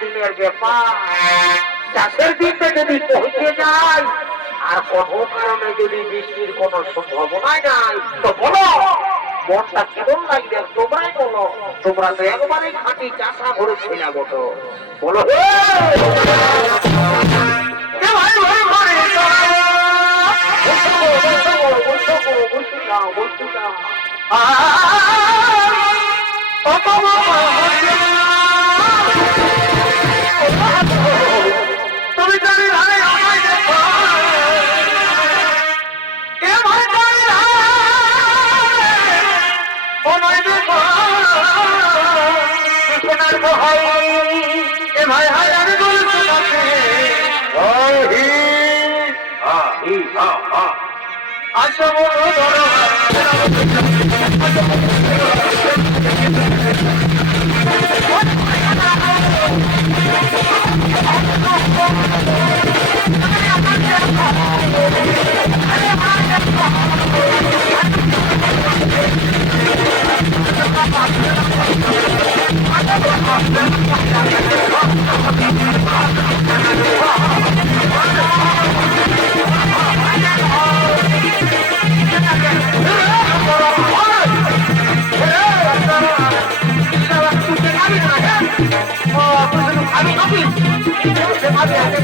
দিনের ব্যাপার চাষের দিনটা যদি পৌঁছে যায় আর কোনো কারণে যদি বৃষ্টির কোনো সম্ভাবনাই নাই তো বলো মনটা কেমন লাগবে তোমরাই বলো তোমরা তো একবারই খাঁটি চাষা ঘরে ছিলা বটো বলো হে! এ ভাই, হা হা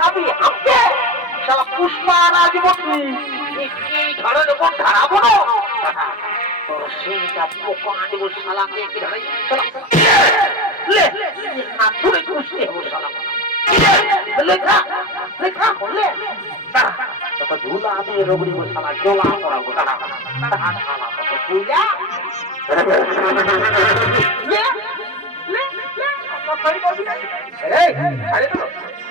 খাবি হামকে শালা পুষ্পা রাজবতী এই ধরে দেবো ধারাবো সেইটা পোকা দেবো শালাকে ঝুলা দিয়ে রগড়ি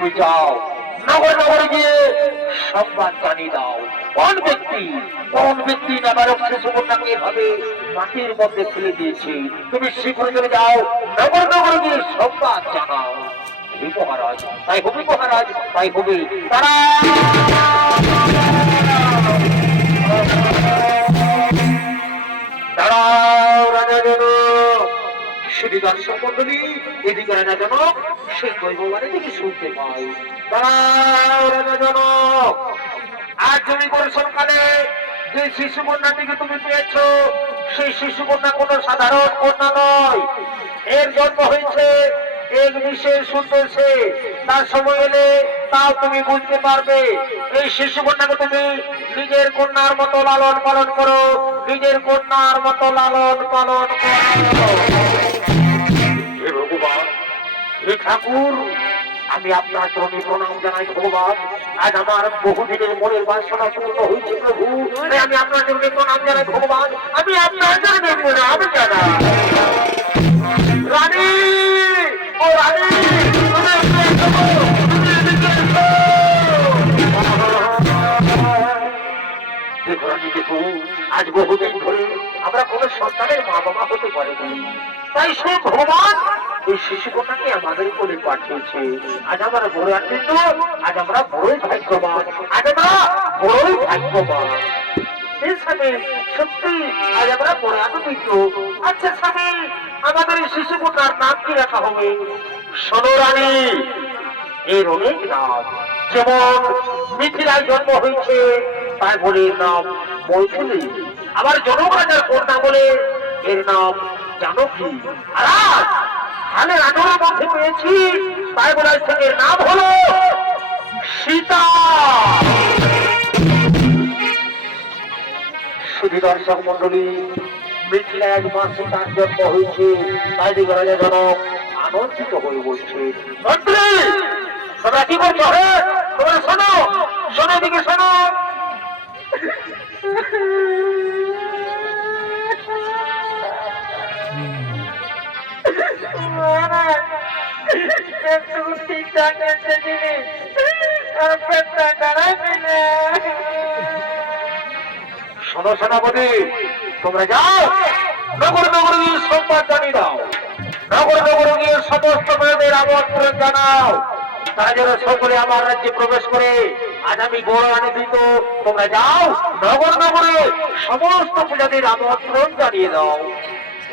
তুমি যাও নগর নগরে গিয়ে সম্মান জানিয়ে দাও। কোন ব্যক্তি কোন ব্যক্তি নাবারক শিশুকন্যাকে এভাবে মাটির মধ্যে ফেলে দিয়েছে? তুমি শীঘ্রই চলে যাও, নগর নগরে গিয়ে সংবাদ জানাও। মহারাজ, তাই হবে মহারাজ, তাই হবে। তারা সেটি দর্শক মন্ডলী জনক সেই কৈববারে থেকে শুনতে পাই দাঁড়াও আজ তুমি বর্ষণকালে যে শিশু কন্যাটিকে তুমি পেয়েছ, সেই শিশু কন্যা কোনো সাধারণ কন্যা নয়। এর জন্ম হয়েছে এক বিশেষ সে। তার সময় এলে তাও তুমি বুঝতে পারবে। এই শিশু কন্যাকে তুমি নিজের কন্যার মতো লালন পালন করো, নিজের কন্যার মতো লালন পালন করো। হে ঠাকুর, আমি আপনার চরণে প্রণাম জানাই, ভগবান। আজ আমার বহুদিনের মনের বাসনা পূর্ণ হয়েছে, প্রভু। আমি আপনার চরণে প্রণাম জানাই, ভগবান। আমি আপনার চরণে প্রণাম জানাই। রানী, ও রানী আজ বহুদিন ধরে আমরা কোনো সন্তানের মা বাবা হতে পারিনি। তাই সে ভগবান এই শিশু কন্যাকে আমাদের কোলে পাঠিয়েছে। আজ আমরা বড় আনন্দিত, আজ আমরা বড়ই ভাগ্যবান, আজ আমরা বড়ই ভাগ্যবান। স্বামী, সত্যি, আজ আমরা আচ্ছা নাম কি রাখা হবে? সোনরানী। এর অনেক নাম যেমন মিথিলায় জন্ম হয়েছে তাই বলে নাম মৈথিলী। আবার জনক রাজার কন্যা বলে এর নাম আর আজ হালে রাজার মধ্যে পেয়েছি তাই বলে আজ থেকে এর নাম হলো সীতা। শুধু দর্শক মন্ডলী মিথিলায় আজ মা সীতার জন্ম হয়েছে দিকে রাজা জনক আনন্দিত হয়ে বলছে তোমরা কি করছ? হে তোমরা শোনো শোনো দিকে শোনো। শোনো সেনাপতি, তোমরা যাও। নগর নগর গিয়ে সংবাদ জানিয়ে দাও। নগর নগর গিয়ে সমস্ত মেয়েদের আমন্ত্রণ জানাও। তারা যেন সকলে আমার রাজ্যে প্রবেশ করে। আজ আমি বড় আনন্দিত। তোমরা যাও, নগর নগরে সমস্ত পূজাদের আমন্ত্রণ জানিয়ে দাও।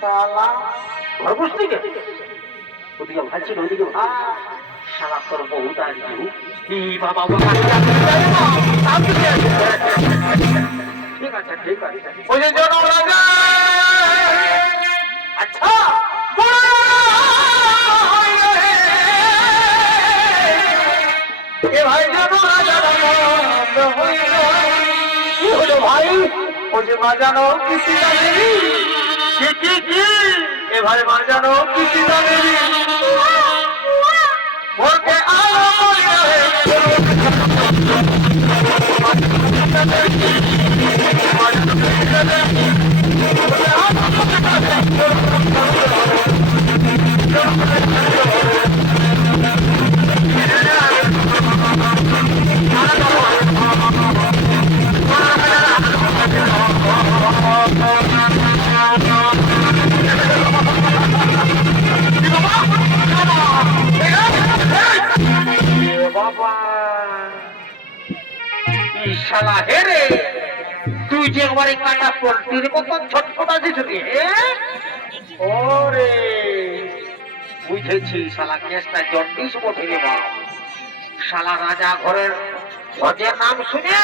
শালা ঘর বসতে গে ওদিকে ভাই ছিল ওদিকে ভাই শালা তোর বহু দাঁড়ি ই বাবা ঠিক আছে ঠিক আছে। ওই যে জন রাজা আচ্ছা। এ ভাই জন রাজা কি ভাই ও যে বাজানো কিসি জানেনি? কি কি? কি এ ভাই বাজানো কিসি জানেনি ভোরকে আলো বলিয়া এ শালা হেরে তুই যে একবারে কাটা পোল্ট্রির মতন ছটফট আছিস রে! ওরে বুঝেছি শালা কেসটা জন্ডিস বটে রে শালা রাজা ঘরের ভজের নাম শুনে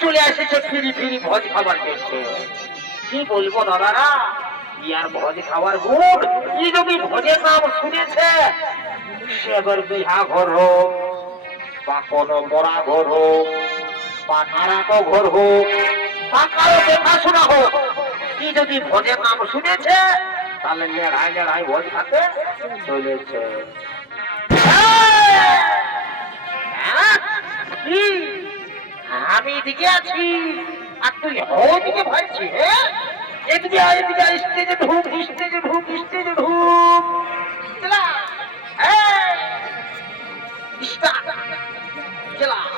চলে এসেছে ফিরি ফিরি ভোজ খাবার পেয়েছে কি বলব দাদারা ইয়ার ভোজ খাবার গুণ? কি যদি ভোজের নাম শুনেছে, সে এবার বিহা ঘর হোক বা কোনো মরা ঘর হোক ঘর হোক হোক কি যদি ভোজের নাম শুনেছে তাহলে হ্যাঁ? আমি এদিকে আছি আর তুই ওদিকে ভাবছি হ্যাঁ? আয়, এদিকে স্টেজে ঢুক স্টেজে ঢুক স্টেজে ঢুক। চলা এই চলা।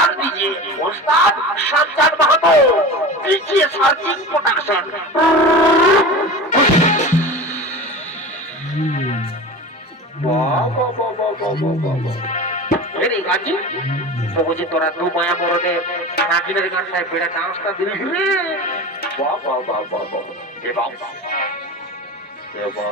ওস্তাদ সঞ্চার মাহাতো পিছিয়ে সার্চিং প্রোডাকশন। তোরা দু মায়া মরণে নাগিনের গান সাহেব বেড়া ডান্সটা দিলি রে। বাহ বাহ বাহ বাহ বাহ। এ বাহ এ বাহ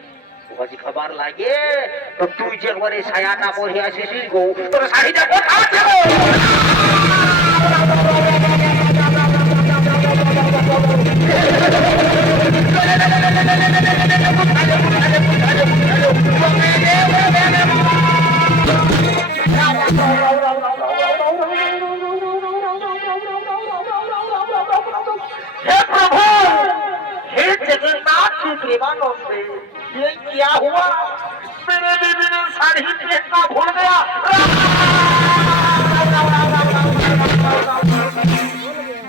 ওখানে খাবার লাগে। তো তুই যে করে ছায়াটা পড়ে আসিস গো, তোর সাহিদা কোথাও প্রভু, হে জগন্নাথ প্রেমানন্দে। ये क्या हुआ मेरे बीबी ने साड़ी फेंकना भूल गया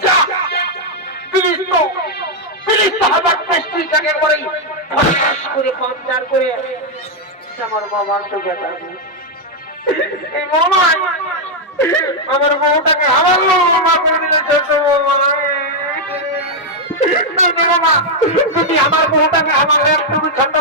जा প্লিজ তো প্লিজ তো আমার পেস্ট্রিটাকে করে ফটাস করে পাঞ্চার করে আমার বাবার তো বেটা এই মামা আমার বউটাকে আমার মামা করে দিলে ছোট মামা মামা তুমি আমার বউটাকে আমার একটু ঠান্ডা করে দিতেই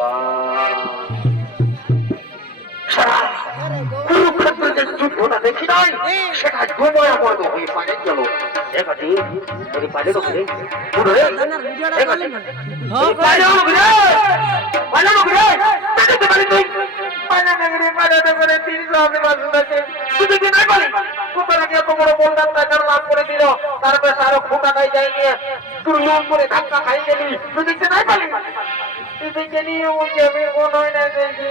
Wow. পালি সুতরাং এত বড় বন্ধার টাকার লাভ করে দিল। তারপরে আরও খোটা খাই যাই নিয়ে তুই লোন করে ধাক্কা খাই গেলি। তুই দেখতে নাই পালি। তুই দেখে নিয়ে ও কোন হয় না দেখে।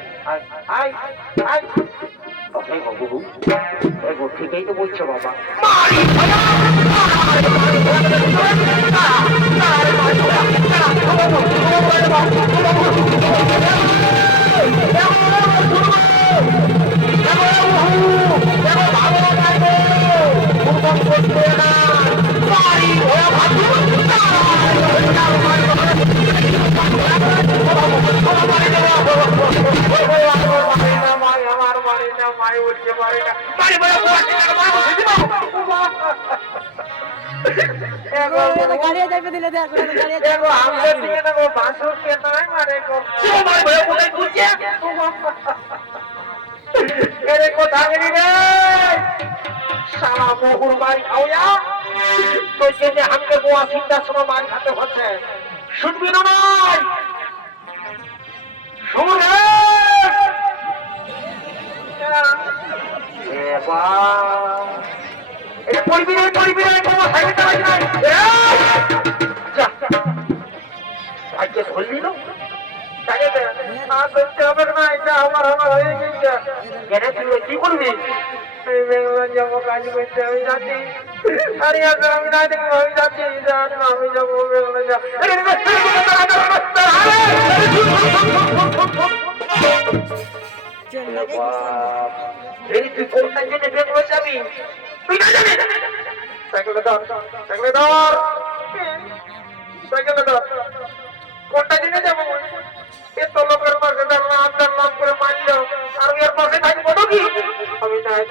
ঠিকই তো বলছো বাবা। আমার গাড়িয়ে দিলে দেখ দেখো আমাদের দিকে দেখো বাসুর কে নয় মারে গো। কেউ মারবো কোথায় ঘুরছে? এরে কোথা গেলি রে? সারা বহুর বাড়ি খাওয়া তো জেনে আমাকে গোয়া চিন্তার মার খাতে হচ্ছে। শুনবি না নয় শুন এটা পড়বি রে পড়বি রে কোনো সাইকেল চালাবি না। আজকে না তাকে আর করতে হবে না এটা আমার আমার হয়ে গেছে কেন তুই কি করবি এই বেঙ্গল যাব কাজ করতে আমি যাচ্ছি আরে আগে আমি না দেখব আমি যাচ্ছি আমি যাব বেঙ্গল যাব এই তুই কোনটার জন্য বেঙ্গলোর যাবি তুই না যাবি সাইকেলে ধর সাইকেলে ধর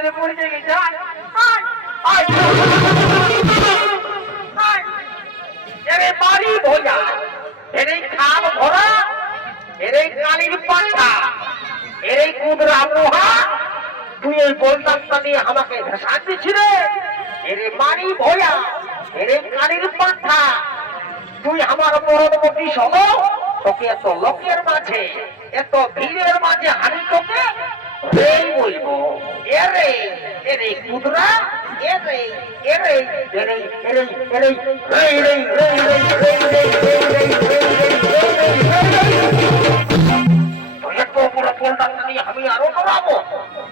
জলে পড়ে গেছে তুই আমাকে ভেসান দিচ্ছি রে। এর বাড়ি তুই আমার পরবর্তী সহ তোকে এত লোকের মাঝে, এত ভিড়ের মাঝে হারিয়ে এরে এরে কুদরা এরে এরে এরে এরে এরে রে রে রে রে রে রে রে রে আমি আরও করাবো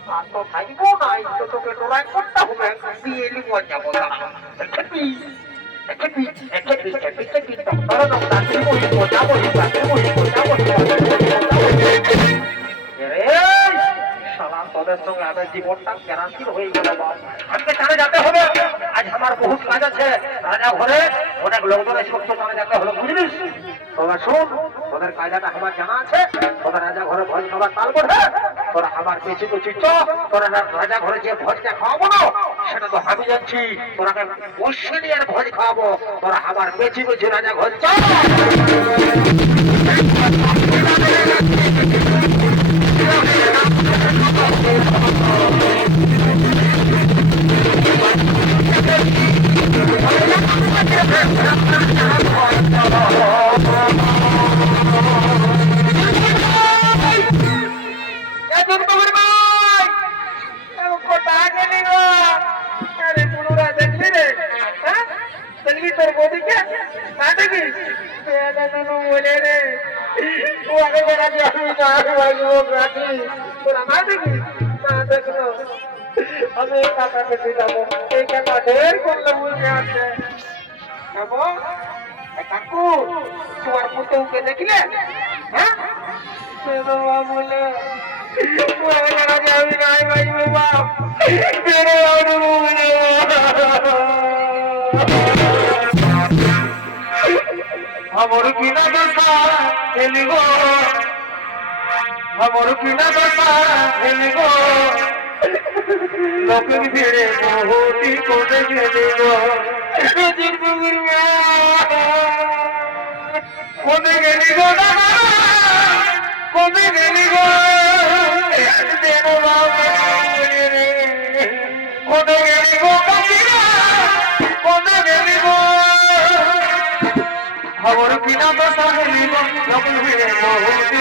আর তো থাকব না তো তোকে টোরাই করতে হবে দিয়ে নিব যাব দেখবি দেখবি দেখবি দেখবি দেখবি তোরা তো তাকে বলি যাব তাকে বলি যাব রে তোদের সঙ্গে আমার জীবনটা কেরাসিন হয়ে গেল আজকে টানে যেতে হবে, আজ আমার বহুত কাজ আছে। রাজা ঘরে অনেক লোকজনের সত্য টানে যেতে হলো, বুঝলিস? তোরা শোন, তোদের কায়দাটা আমার জানা আছে। তোদের রাজা ঘরে ভোজ খাবার তাল বটে তোরা আমার পেছু পেছু চ। তোরা রাজা ঘরে যে ভোজটা খাওয়াবো না, সেটা তো আমি যাচ্ছি তোরাকে বসে নিয়ে ভোজ খাওয়াবো। তোরা আমার পেছু পেছু রাজা ঘর চ। আমি কাকাকে দিলাম এই কাকা ঢের করলে বুঝে আছে এ কাকু, তোমার পুতুকে দেখলে? হ্যাঁ? বলে আমি নাই বাজবো বাপ। আমার কিনা দশা খেলিব আমার কিনা দশা খেলিব লোকের ভিড়ে বহুতি করে গেলিব কোনে গেলি গো কোনে গেলি গো কোনে গেলি খবর কিনা ভিড়ে বহুতি